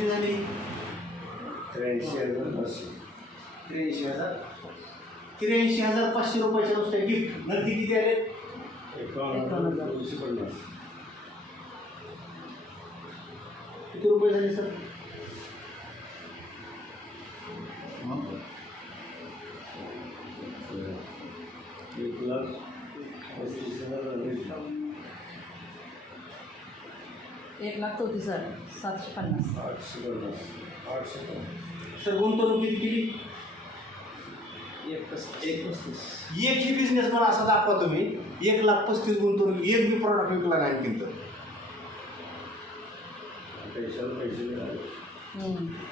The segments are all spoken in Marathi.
किती झाली? 83,500 रुपयाच्या नुसत्या गिफ्ट. नक्की किती आले? 51,250. किती रुपये झाले सर? एक लाख 35,000. 1,34,750. 850. सर गुंतवणूक किती केली? 1,35,000. एक ही बिझनेस मला असा दाखवा तुम्ही, 1,35,000 गुंतवणूक, एक बी प्रॉडक्ट विकला नाही आणखीन तर. पैशाला पैसे मिळाले.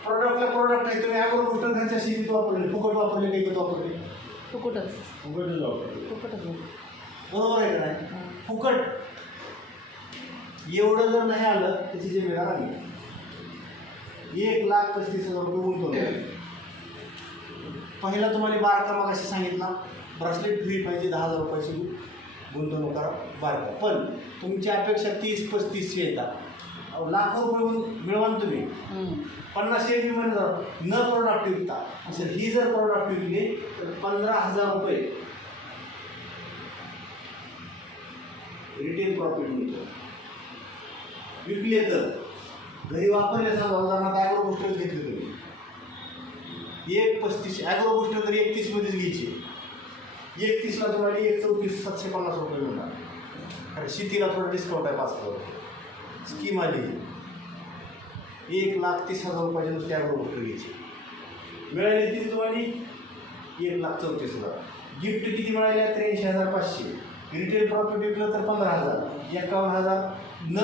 प्रॉडक्टला प्रॉडक्ट आहे. तुम्ही अगोदर गोष्ट घरच्या शेतीत वापरले, फुकट वापरले, काही वापरले, फुकटच. उघडच वापरतो. फुकटच. बरोबर आहे का नाही? फुकट. एवढं जर नाही आलं त्याची जिम्मेदार आली. 1,35,000 रुपये गुंतवणूक. पहिला तुम्हाला बारका मगाशी सांगितला, ब्रासलेट फ्री पाहिजे, 10,000 रुपयाची गुंतवणूक करा बारका. पण तुमची अपेक्षा 30-35 येतात. लाखो रुपये मिळवा ना तुम्ही. 50 एक म्हणलं न प्रोडक्ट विकता. असं ही जर प्रोडक्ट विकली तर 15,000 रुपये रिटेल प्रॉफिट मिळतो. विकले तर घरी वापरले समजा, उदाहरणार्थ ॲग्रो बुस्टर घेतले तुम्ही, 1,35 ॲग्रो बुस्टर तर 31 मध्येच घ्यायची. 31ला तुम्हाला 1,34,750 रुपये मिळणार. कारण शेतीला थोडं डिस्काउंट आहे 5,000 रुपये. स्कीम आली. 1,30,000 रुपयाची नुसती ॲग्रो बुस्टर घ्यायची. मिळाली किती तुम्हाला? 1,34,000. गिफ्ट किती मिळाल्या? 83,500. रिटेल प्रॉफिट विकलं तर 15,000, 51,000. न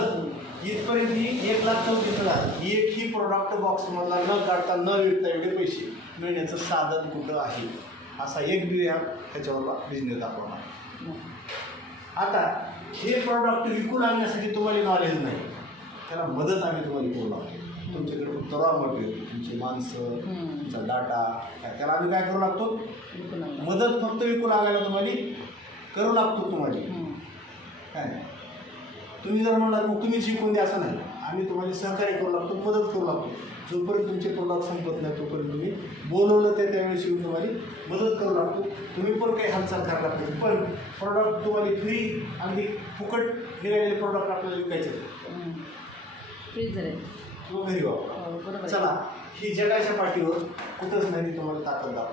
इथपर्यंत ही 1,34,000. एक ही प्रोडक्ट बॉक्समधला न काढता न विकता एवढे पैसे मिळण्याचं साधन कुठं आहे? असा एक बी ह्याच्यावरला बिझनेस दाखवणार. आता हे प्रॉडक्ट विकून आणण्यासाठी तुम्हाला नॉलेज नाही, त्याला मदत आम्ही तुम्हाला करू लागतो. तुमच्याकडे उत्तर मटेरियल, तुमची माणसं, तुमचा डाटा, त्याला आम्ही काय करू लागतो? मदत फक्त विकून आणायला तुम्हाला करू लागतो. तुम्हाला काय तुम्ही जर म्हणाल मग तुम्ही शिकवून द्या असं नाही, आम्ही तुम्हाला सहकार्य करू लागतो, मदत करू लागतो. जोपर्यंत तुमचे प्रोडक्ट संपत नाही तोपर्यंत तुम्ही बोलवलं त्यावेळेस येऊन तुम्हाला मदत करू लागतो. तुम्ही पण काही हालचाल करायला पाहिजे. पण प्रॉडक्ट तुम्हाला फ्री, अगदी फुकट निघालेले प्रॉडक्ट आपल्याला विकायचे फ्री झाले किंवा घरी वापरा. बरोबर. चला, ही जगाच्या पाठीवर कुठंच नाही, तुम्हाला ताकद दाखवतो.